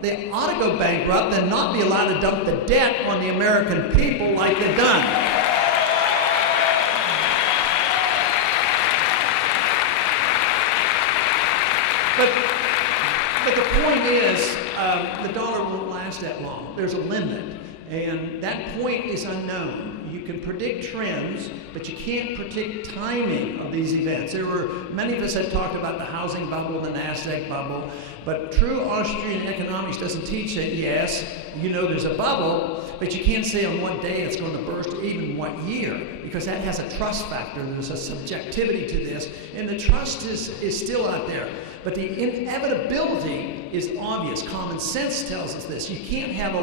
They ought to go bankrupt and not be allowed to dump the debt on the American people like they've done. But the point is, the dollar won't last that long. There's a limit, and that point is unknown. You can predict trends, but you can't predict timing of these events. Many of us have talked about the housing bubble, the NASDAQ bubble, but true Austrian economics doesn't teach that. Yes, you know there's a bubble, but you can't say on what day it's going to burst or even what year, because that has a trust factor. There's a subjectivity to this, and the trust is still out there. But the inevitability is obvious. Common sense tells us this. You can't have a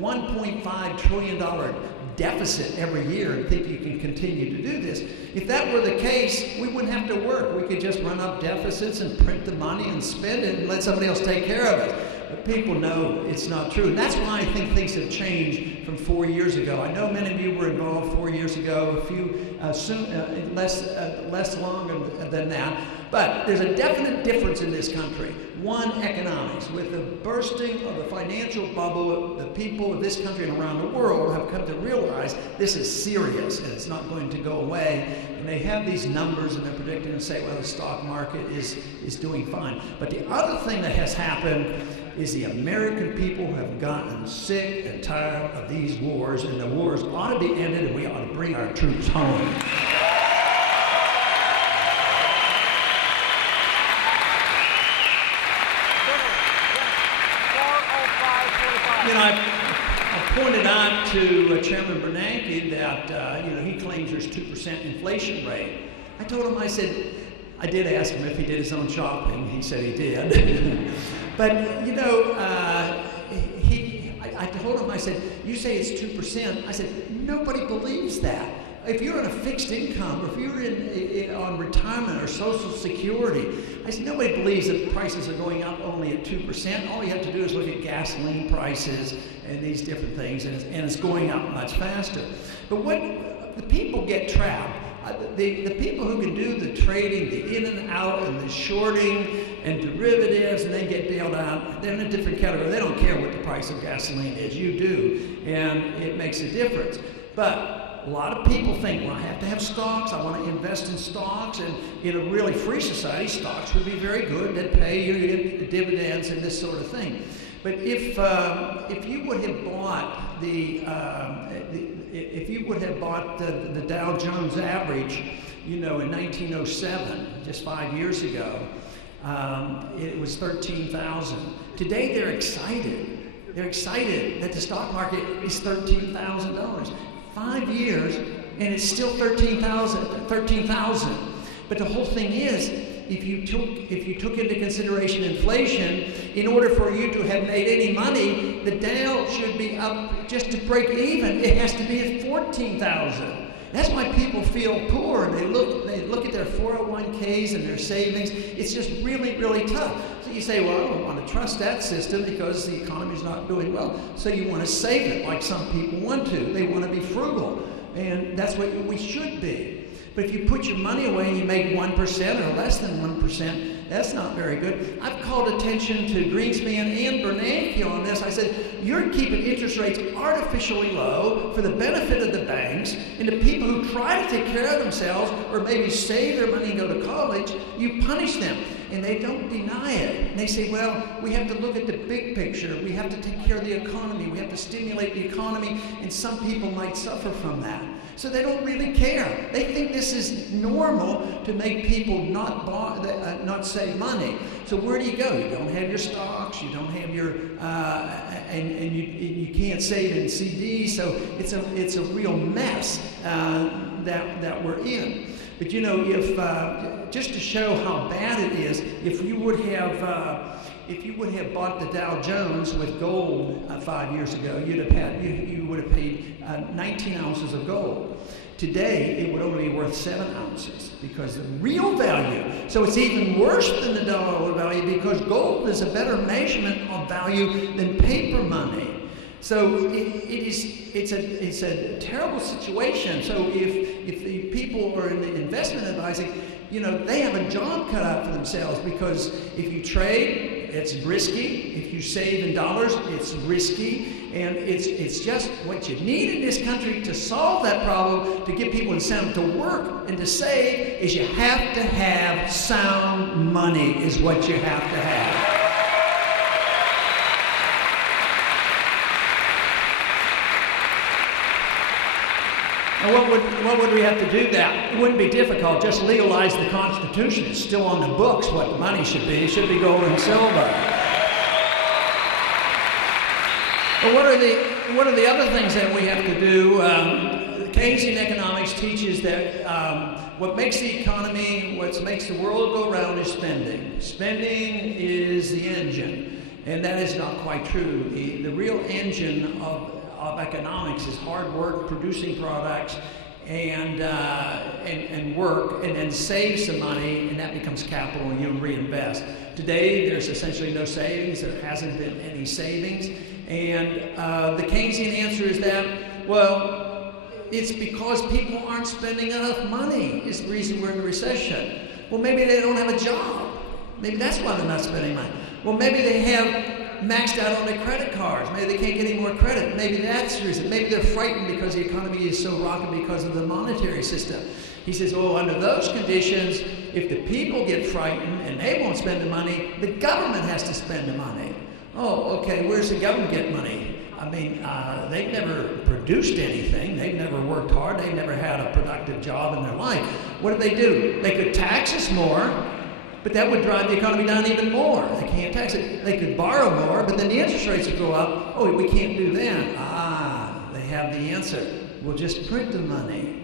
$1.5 trillion deficit every year and think you can continue to do this. If that were the case, we wouldn't have to work. We could just run up deficits and print the money and spend it and let somebody else take care of it. But people know it's not true. And that's why I think things have changed from 4 years ago. I know many of you were involved 4 years ago, a few less longer than that. But there's a definite difference in this country. One, economics. With the bursting of the financial bubble, the people of this country and around the world have come to realize this is serious and it's not going to go away. And they have these numbers and they're predicting and say, well, the stock market is doing fine. But the other thing that has happened is the American people have gotten sick and tired of these wars, and the wars ought to be ended and we ought to bring our troops home. You know, I pointed out to Chairman Bernanke that, he claims there's 2% inflation rate. I told him, I did ask him if he did his own shopping. He said he did. But, I told him, I said, you say it's 2%. I said, nobody believes that. If you're on a fixed income, or if you're on retirement or Social Security, I said, nobody believes that prices are going up only at 2%. All you have to do is look at gasoline prices and these different things, and it's going up much faster. But what the people get trapped. The people who can do the trading, the in and out, and the shorting, and derivatives, and then get bailed out, they're in a different category. They don't care what the price of gasoline is. You do, and it makes a difference. But a lot of people think, well, I have to have stocks. I want to invest in stocks. And in a really free society, stocks would be very good. They'd pay you, you get dividends and this sort of thing. But if you would have bought the Dow Jones average, in 1907, just 5 years ago, it was 13,000. Today they're excited. They're excited that the stock market is $13,000. 5 years, and it's still 13,000. But the whole thing is, if you took into consideration inflation, in order for you to have made any money, the Dow should be up just to break even. It has to be at 14,000. That's why people feel poor, and they look at their 401ks and their savings. It's just really, really tough. So you say, well, I don't want to trust that system because the economy's not doing well. So you want to save it like some people want to. They want to be frugal, and that's what we should be. But if you put your money away and you make 1% or less than 1%, that's not very good. I've called attention to Greenspan and Bernanke on this. I said, you're keeping interest rates artificially low for the benefit of the banks, and the people who try to take care of themselves or maybe save their money and go to college, you punish them. And they don't deny it. And they say, well, we have to look at the big picture. We have to take care of the economy. We have to stimulate the economy, and some people might suffer from that. So they don't really care. They think this is normal to make people not save money. So where do you go? You don't have your stocks. You don't have your and you can't save in CDs. So it's a real mess that we're in. But if just to show how bad it is, if you would have bought the Dow Jones with gold 5 years ago, you would have paid 19 ounces of gold. Today, it would only be worth 7 ounces because the real value. So it's even worse than the dollar value because gold is a better measurement of value than paper money. So it's a terrible situation. So if the people are in the investment advising, they have a job cut out for themselves because if you trade, It's risky. If you save in dollars, it's risky. And it's just what you need in this country to solve that problem, to give people incentive to work and to save, is you have to have sound money is what you have to have. And what would we have to do that? It wouldn't be difficult. Just legalize the Constitution. It's still on the books what the money should be. It should be gold and silver. But what are the other things that we have to do? Keynesian economics teaches that what makes the economy, what makes the world go round is spending. Spending is the engine, and that is not quite true. The real engine of economics is hard work, producing products, and work, and then save some money, and that becomes capital, and you reinvest. Today, there's essentially no savings. There hasn't been any savings. And the Keynesian answer is that, well, it's because people aren't spending enough money is the reason we're in a recession. Well, maybe they don't have a job. Maybe that's why they're not spending money. Well, maybe they have maxed out on their credit cards. Maybe they can't get any more credit. Maybe that's the reason. Maybe they're frightened because the economy is so rocky because of the monetary system. He says, oh, under those conditions, if the people get frightened and they won't spend the money, the government has to spend the money. Oh, okay, where's the government get money? I mean, they've never produced anything. They've never worked hard. They've never had a productive job in their life. What do? They could tax us more, but that would drive the economy down even more. They can't tax it. They could borrow more, but then the interest rates would go up. Oh, we can't do that. They have the answer. We'll just print the money.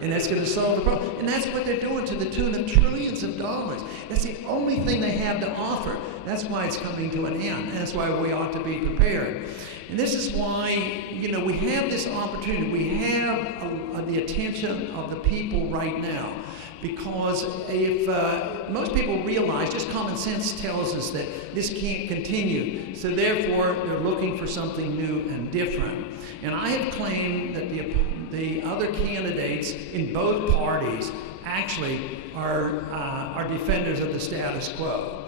And that's going to solve the problem. And that's what they're doing to the tune of trillions of dollars. That's the only thing they have to offer. That's why it's coming to an end. And that's why we ought to be prepared. And this is why, we have this opportunity. We have the attention of the people right now. Because if most people realize, just common sense tells us that this can't continue. So therefore, they're looking for something new and different. And I have claimed that the other candidates in both parties actually are defenders of the status quo.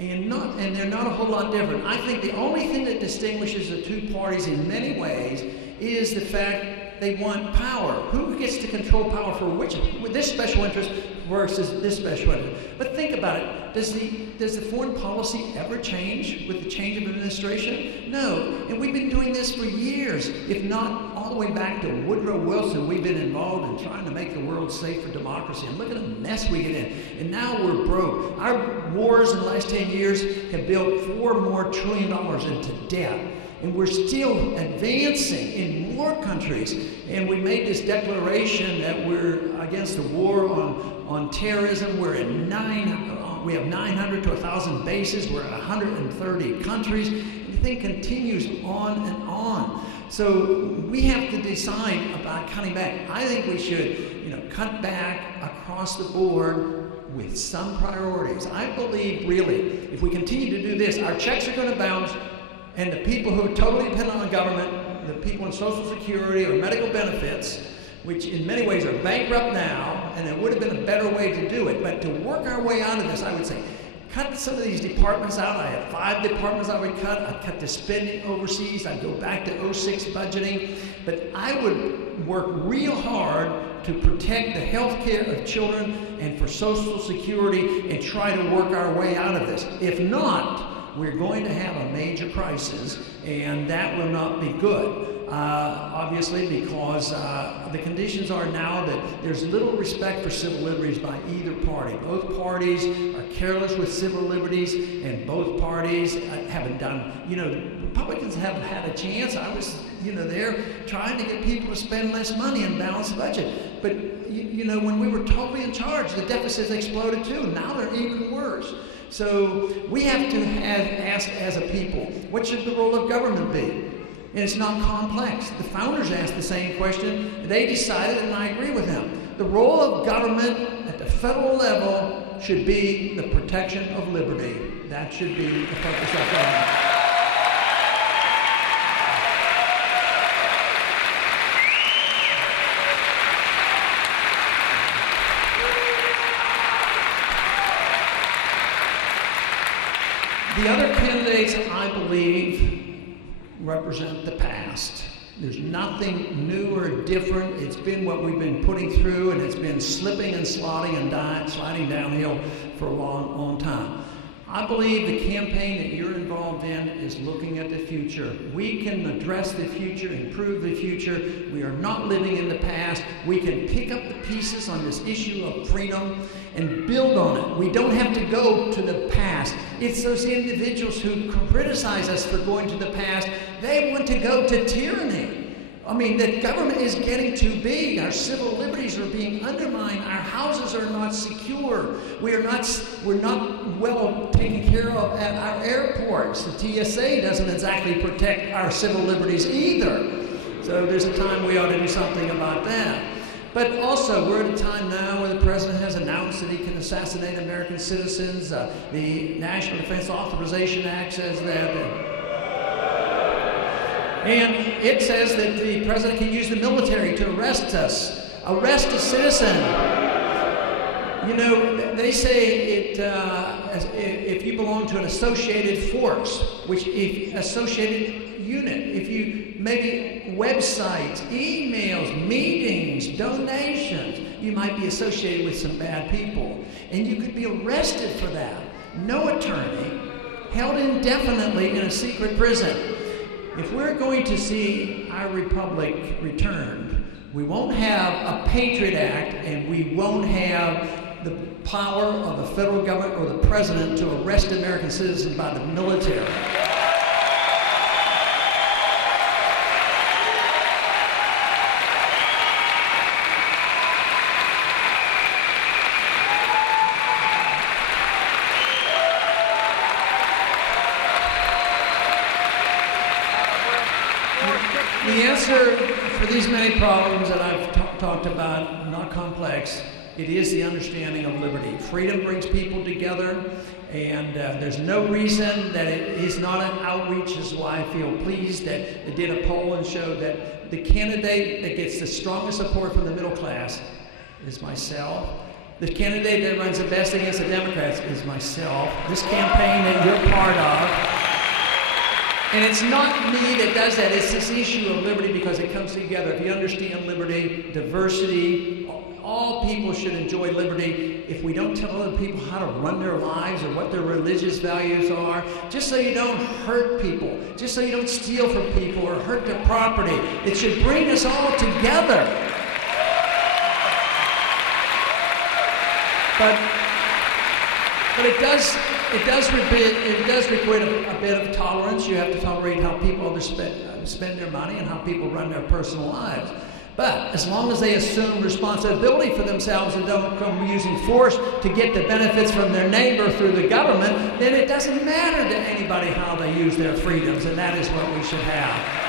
And they're not a whole lot different. I think the only thing that distinguishes the two parties in many ways is the fact they want power. Who gets to control power for which? With this special interest versus this special interest. But think about it. Does the foreign policy ever change with the change of administration? No. And we've been doing this for years, if not all the way back to Woodrow Wilson. We've been involved in trying to make the world safe for democracy. And look at the mess we get in. And now we're broke. Our wars in the last 10 years have built $4 more trillion into debt. And we're still advancing in more countries. And we made this declaration that we're against the war on terrorism. We're in we have 900 to 1,000 bases. We're in 130 countries. And the thing continues on and on. So we have to decide about cutting back. I think we should, cut back across the board with some priorities. I believe, really, if we continue to do this, our checks are going to bounce. And the people who are totally dependent on the government, the people in Social Security or medical benefits, which in many ways are bankrupt now, and it would have been a better way to do it. But to work our way out of this, I would say, cut some of these departments out. I have 5 departments I would cut. I'd cut the spending overseas. I'd go back to 06 budgeting. But I would work real hard to protect the health care of children and for Social Security and try to work our way out of this. If not, we're going to have a major crisis, and that will not be good, obviously, because the conditions are now that there's little respect for civil liberties by either party. Both parties are careless with civil liberties, and both parties haven't done, Republicans haven't had a chance. I was, there trying to get people to spend less money and balance the budget. But, when we were totally in charge, the deficits exploded too. Now they're even worse. So we have to ask as a people, what should the role of government be? And it's not complex. The founders asked the same question. They decided, and I agree with them. The role of government at the federal level should be the protection of liberty. That should be the purpose of government. The believe, represent the past. There's nothing new or different. It's been what we've been putting through, and it's been slipping and sliding downhill for a long, long time. I believe the campaign that you're involved in is looking at the future. We can address the future, improve the future. We are not living in the past. We can pick up the pieces on this issue of freedom and build on it. We don't have to go to the past. It's those individuals who criticize us for going to the past. They want to go to tyranny. I mean, the government is getting too big. Our civil liberties are being undermined. Our houses are not secure. We're not well taken care of at our airports. The TSA doesn't exactly protect our civil liberties either. So there's a time we ought to do something about that. But also, we're at a time now where the president has announced that he can assassinate American citizens. The National Defense Authorization Act says that. And it says that the president can use the military to arrest us, arrest a citizen. You know, they say if you belong to an associated force, associated unit, if you maybe websites, emails, meetings, donations, you might be associated with some bad people. And you could be arrested for that. No attorney, held indefinitely in a secret prison. If we're going to see our republic returned, we won't have a Patriot Act, and we won't have the power of the federal government or the president to arrest American citizens by the military. The answer for these many problems that I've talked about, not complex, it is the understanding of liberty. Freedom brings people together, and there's no reason that it is not an outreach. This is why I feel pleased that they did a poll and showed that the candidate that gets the strongest support from the middle class is myself. The candidate that runs the best against the Democrats is myself. This campaign that you're part of. And it's not me that does that, it's this issue of liberty because it comes together. If you understand liberty, diversity, all people should enjoy liberty. If we don't tell other people how to run their lives or what their religious values are, just so you don't hurt people, just so you don't steal from people or hurt their property, it should bring us all together. But it does require a bit of tolerance. You have to tolerate how people spend their money and how people run their personal lives. But as long as they assume responsibility for themselves and don't come using force to get the benefits from their neighbor through the government, then it doesn't matter to anybody how they use their freedoms, and that is what we should have.